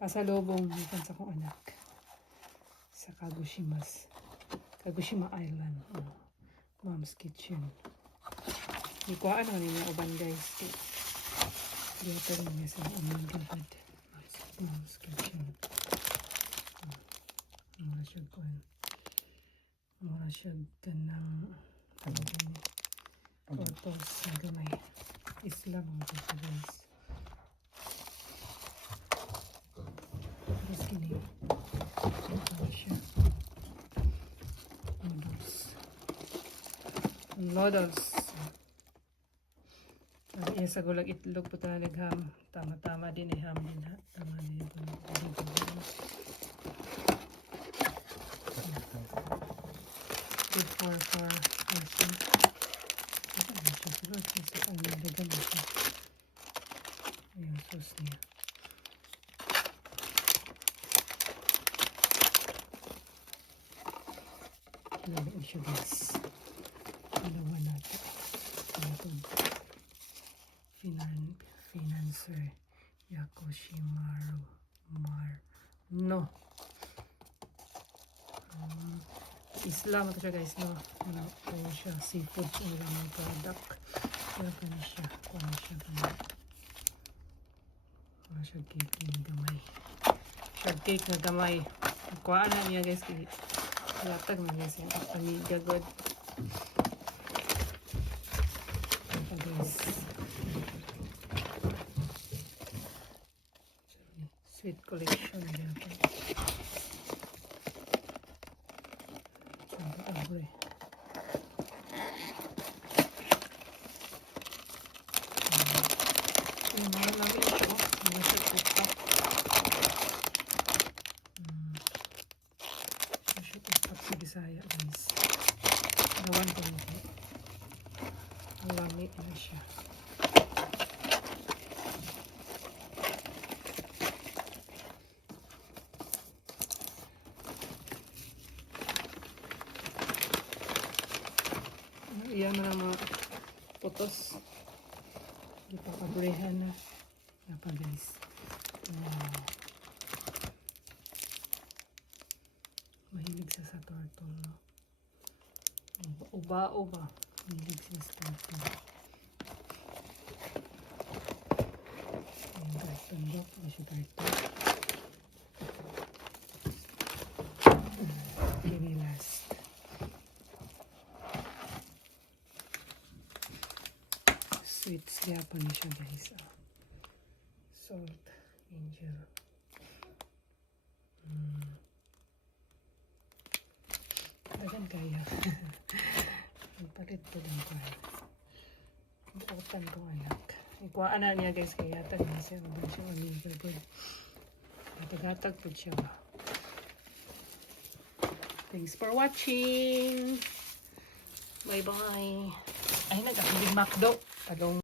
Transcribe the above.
Pasalubong dito sa kong anak sa Kagoshima Island. Mom's Kitchen. Ikuhaan na niya uban guys. Dito rin niya sa aming gabad. Mom's Kitchen. Mura siya kuhan. Mura siya ganang photos sa gamay. Islam ang ito guys. Tapos kini. Ito siya. Noodles. Iya sa gulag itlog po talaga ham. Tama-tama din ham din ha. Tama din ito. Good for person. Ito na siya siguro. Kasi ang nalagan na siya. Ayan, sauce niya. Lagyan siya guys. Dalawa natin. Financer Yakoshimaru no. Islam ito siya guys, no? Ano siya, seafood ulam ng product. Pero kano siya, kano siya cake na gamay. Siya cake na gamay. Kuhaan na niya guys, latag na niya siya. Amiga god. Ito guys. Sweet collection din po. Santa Abre. Yung mga lamit ito, mga sikupa. Sikupa sa Bisaya guys. Nawan ko nito. Ang lamit na siya. Iyan na mga putos. Ipakabrehan na. Yapa guys. Mahilig siya sa turtle, no? Ubao ba? Mahilig siya sa turtle. Ayan guys. Tundok na siya turtle. Kini last. Sweets kaya pa niya siya guys. Salt, ginger. Dagan kaya. Ipalit ko din ko. Iputan ko anak. Ikuhaan na niya guys kaya tag na siya. Maban siya amiga good. Gatag po siya ba. Thanks for watching. Bye bye. Ay nag-Big Mac do. Talong.